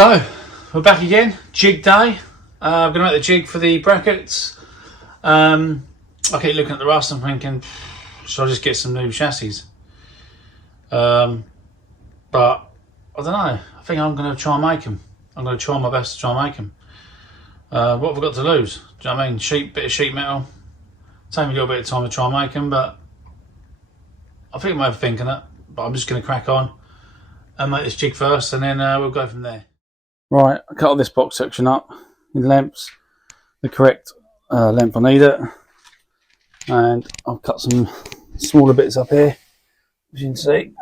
So we're back again, jig day. I'm going to make the jig for the brackets. I keep looking at the rust and thinking, should I just get some new chassis? But I don't know, I think I'm going to try and make them. I'm going to try my best to try and make them. What have I got to lose? Do you know what I mean? Bit of sheet metal. Take me a little bit of time to try and make them, but I think I'm overthinking it. But I'm just going to crack on and make this jig first, and then we'll go from there. Right, I cut all this box section up in lengths, the correct length I need it, and I've cut some smaller bits up here, as you can see,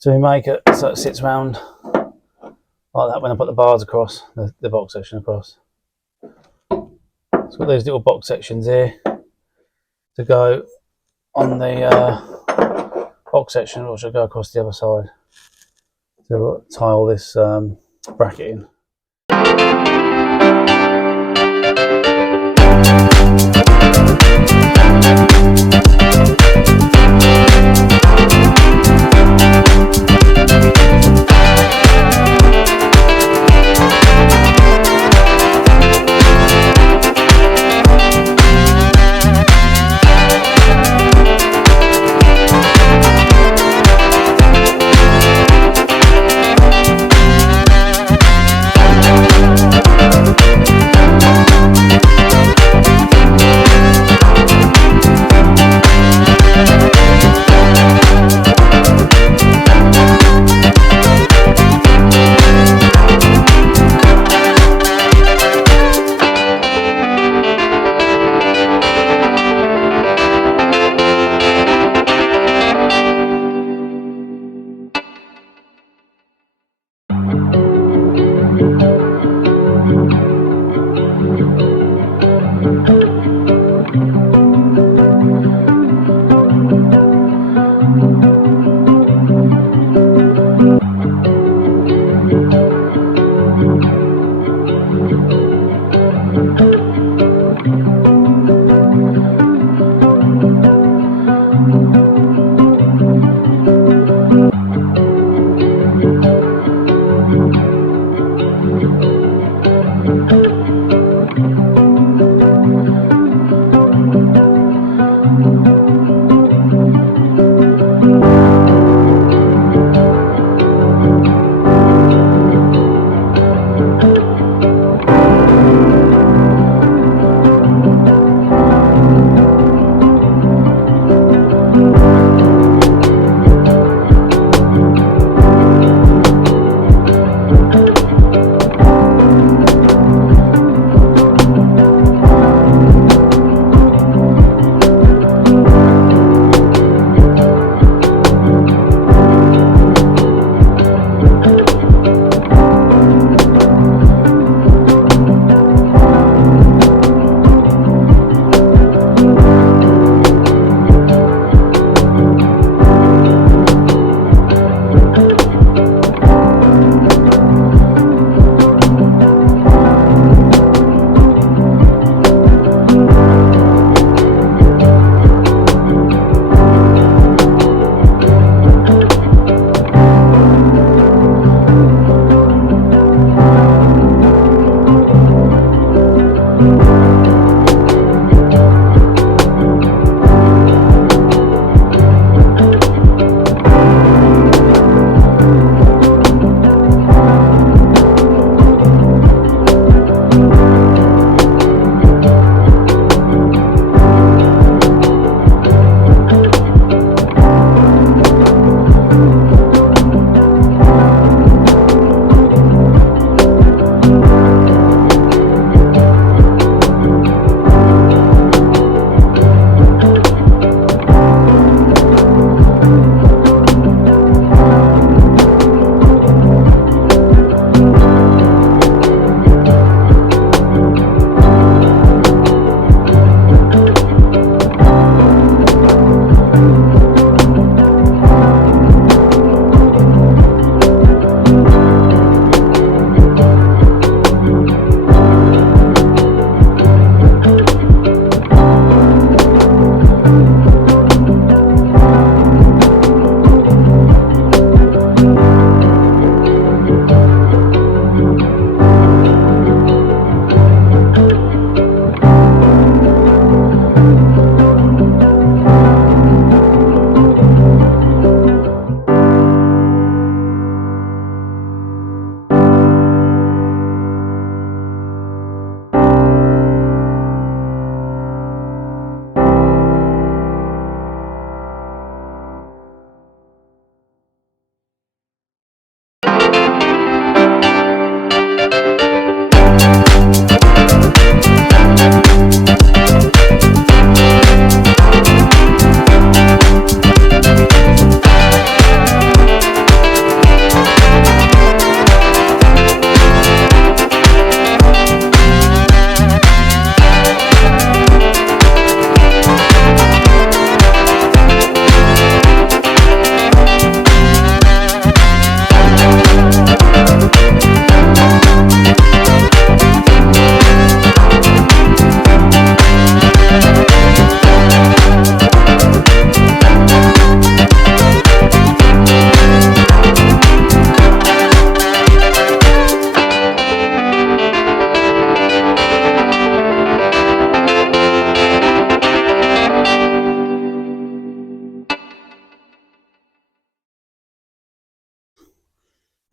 to make it so it sits round like that when I put the bars across, the box section across. So I've got those little box sections here to go on the box section, which will go across the other side to tie all this bracket in.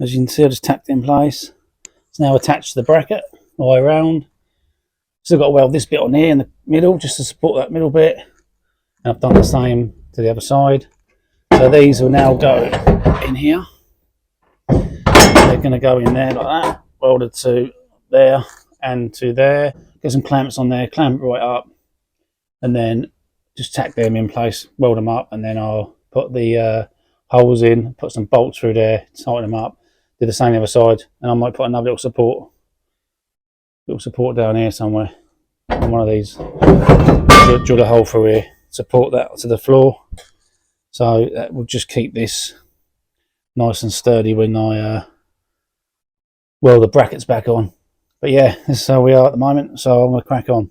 As you can see, I just tacked it in place. It's now attached to the bracket all the way around. Still got to weld this bit on here in the middle just to support that middle bit. And I've done the same to the other side. So these will now go in here. They're going to go in there like that, welded to there and to there. Get some clamps on there, clamp right up, and then just tack them in place, weld them up, and then I'll put the holes in, put some bolts through there, tighten them up, do the same on the other side, and I might put another little support down here somewhere on one of these. Drill a hole through here, support that to the floor, so that will just keep this nice and sturdy when I weld the brackets back on. But yeah, this is how we are at the moment, so I'm going to crack on.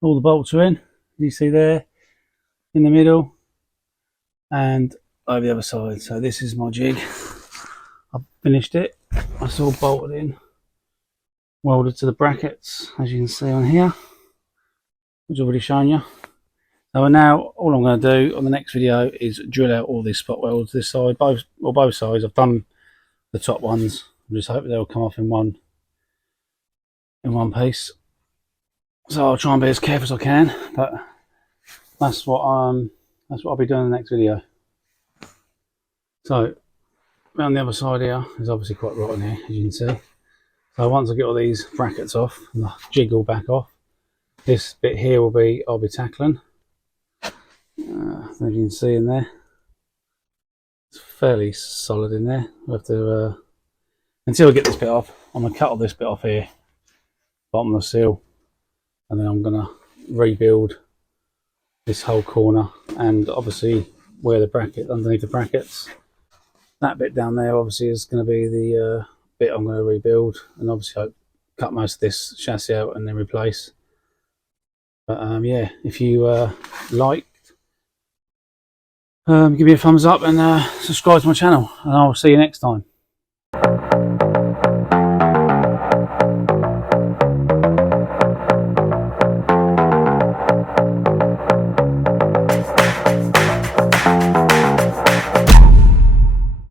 All the bolts are in, you see there, in the middle, and over the other side. So this is my jig. I've finished it. It's all bolted in, welded to the brackets, as you can see on here, which I've already shown you. So now all I'm going to do on the next video is drill out all these spot welds this side, both sides. I've done the top ones. I'm just hoping they'll come off in one piece. So I'll try and be as careful as I can, but that's what I'll be doing in the next video. So around the other side here is obviously quite rotten here, as you can see. So once I get all these brackets off and the jig all back off, this bit here I'll be tackling. As you can see in there, it's fairly solid in there. We'll have to until I get this bit off, I'm going to cut all this bit off here, bottom of the seal, and then I'm going to rebuild this whole corner, and obviously where the bracket, underneath the brackets, that bit down there obviously is going to be the bit I'm going to rebuild, and obviously I'll cut most of this chassis out and then replace. But yeah, if you liked, give me a thumbs up and subscribe to my channel, and I'll see you next time.